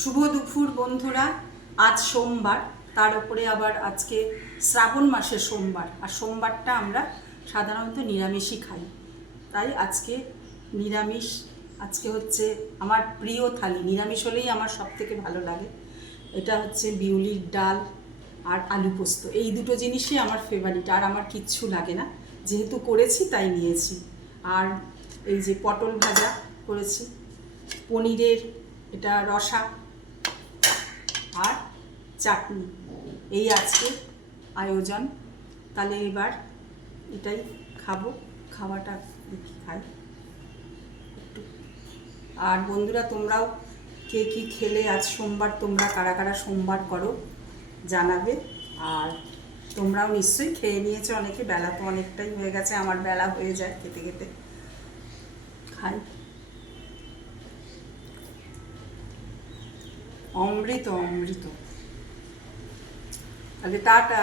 শুভ দুপুর বন্ধুরা। আজ সোমবার, তার উপরে আবার আজকে শ্রাবণ মাসের সোমবার, আর সোমবারটা আমরা সাধারণত নিরামিষই খাই। তাই আজকে নিরামিষ, আজকে হচ্ছে আমার প্রিয় থালি। নিরামিষ হলেই আমার সব থেকে ভালো লাগে। এটা হচ্ছে বিউলির ডাল আর আলু পোস্ত, এই দুটো জিনিসই আমার ফেভারিট। আর আমার কিচ্ছু লাগে না, যেহেতু করেছি তাই নিয়েছি। আর এই যে পটল ভাজা করেছি, পনিরের এটা রসা আর চাটনি, এই আজকে আয়োজন। তাহলে এবার এটাই খাবো, খাওয়াটা দেখি খাই একটু। আর বন্ধুরা, তোমরাও কে কী খেলে আজ সোমবার, তোমরা কারা কারা সোমবার করো জানাবে। আর তোমরাও নিশ্চয়ই খেয়ে নিয়েছো অনেকে, বেলা তো অনেকটাই হয়ে গেছে, আমার বেলা হয়ে যায় খেতে খেতে। খাই, অমৃত অমৃত। তাহলে টাটা।